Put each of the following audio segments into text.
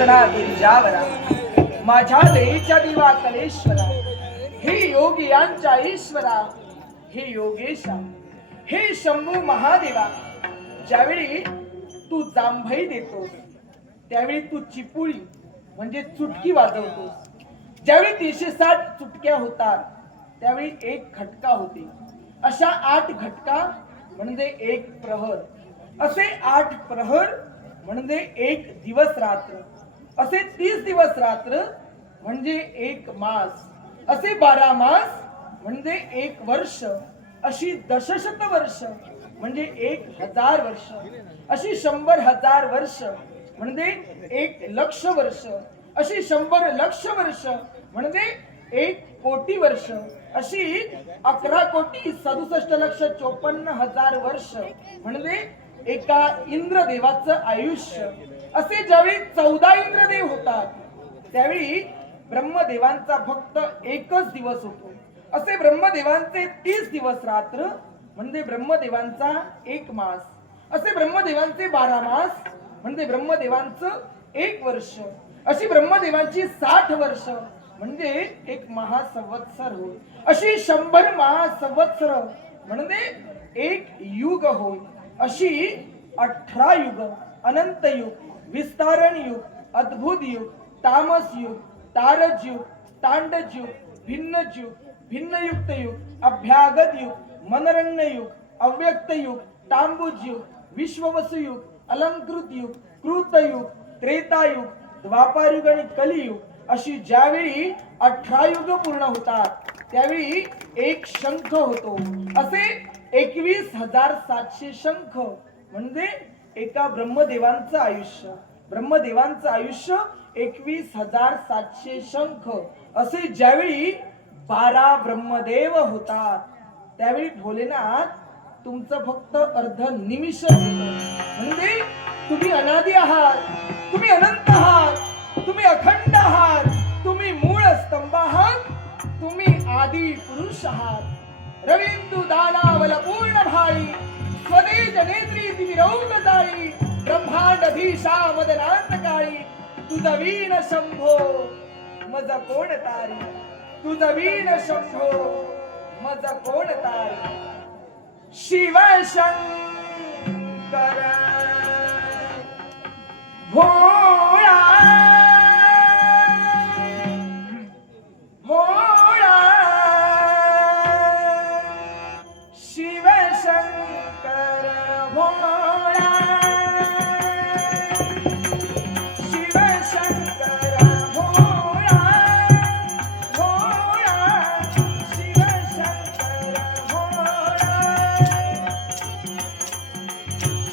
कृष्णा गिरिजावरा माझ्या देईच्या दिवा कलेश्वरा हे योगियांच्या ईश्वरा हे योगेशा हे शंभू महादेवा ज्यावेळी तू जांभई देतोस त्यावेळी तू चिपुळी म्हणजे चुटकी वाजवतोस ज्यावेळी 360 चुटक्या होतात त्यावेळी एक खटका होते अशा 8 घटका म्हणजे एक प्रहर असे 8 प्रहर म्हणजे एक दिवस रात्र असे 30 दिवस रात्र म्हणजे एक मास असे 12 मास म्हणजे एक वर्ष अशी दशशत वर्ष म्हणजे 1000 वर्ष अशी 100,000 वर्ष म्हणजे 1,00,000 वर्ष अशी 100,00,000 वर्ष म्हणजे 1,00,00,000 वर्ष अशी 11,67,54,54,000 वर्ष म्हणजे एका इंद्रदेवाचं आयुष्य असे ज्यावेळी 14 इंद्रदेव होतात त्यावेळी ब्रह्मदेवांचा फक्त एकच दिवस होतो असे ब्रह्मदेवांचे 30 दिवस रात्र म्हणजे ब्रह्मदेवांचा एक मास असे ब्रह्मदेवांचे 12 मास म्हणजे ब्रह्मदेवांचं एक वर्ष अशी ब्रह्मदेवांची 60 वर्ष म्हणजे एक महासंवत्सर होय अशी 100 महासंवत्सर म्हणजे एक युग होय अशी 18 युग अनंत युग विस्तारण युग अद्भुत युग तामस युग तारज युग तांडज युग भिन्नयुक्त युग अभ्यागत युग मनरण्य युग अव्यक्त युग तांबुज युग विश्ववसु युग अलंकृत युग कृत युग त्रेता युग द्वापार युग आणि कलियुग अशी ज्यावेळी 18 युग पूर्ण होतात त्यावेळी एक शंख होतो असे 21,700 शंख म्हणजे एका ब्रह्मदेवांचं आयुष्य 21,700 शंख असे ज्यावेळी 12 ब्रह्मदेव होतात त्यावेळी भोलेनाथ तुमचं फक्त अर्ध निमिष म्हणजे तुम्ही अनादी आहात तुम्ही अनंत आहात तुम्ही अखंड आहात तुम्ही मूळ स्तंभ आहात तुम्ही आदि पुरुष आहात रविंदु दानावल पूर्ण भाई स्वदेज नेत्री तिमिरौन जाळी ब्रह्मांडधीशा मदनांत काळी तुझ वीण शंभो मज कोण तारी तुझ वीण शंभो मज कोण तारी शिव शंकर भोळा भोळा शिव शंकर भोळा शिव शंकर भोळा भोळा शिव शंकर भोळा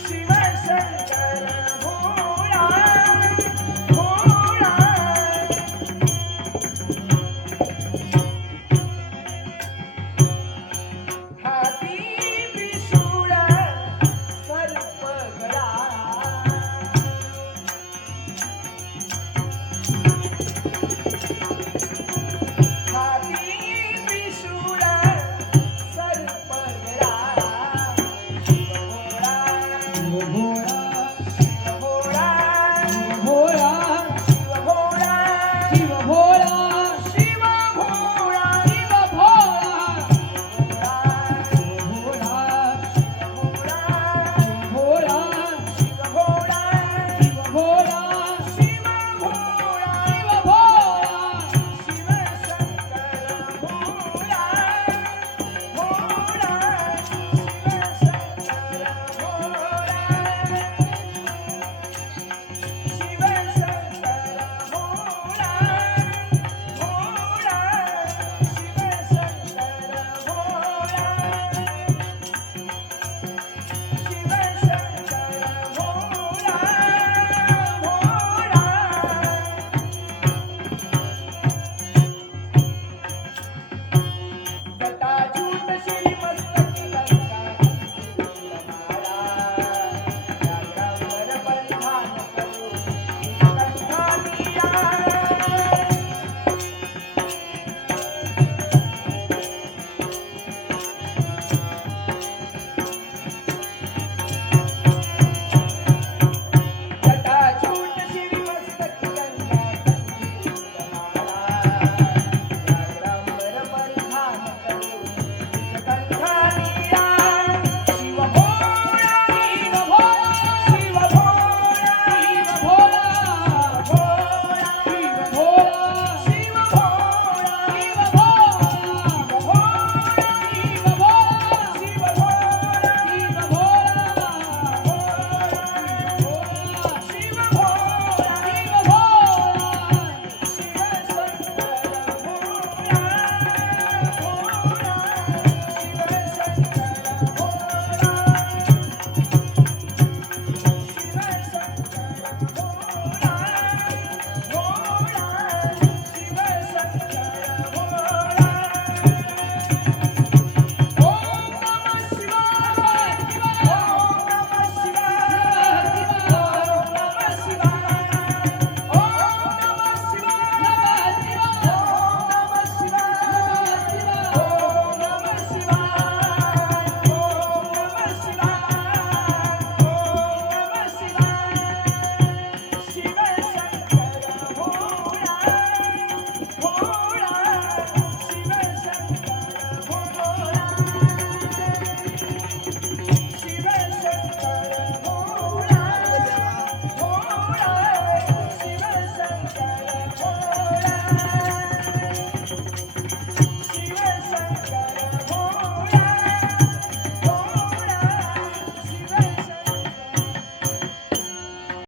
शिव शंकर भोळा भोळा हाती त्रिशूळ सर्प गदा हाती त्रिशूळ सर्प गदा शिव भोळा भोळा शिव भोळा भोळा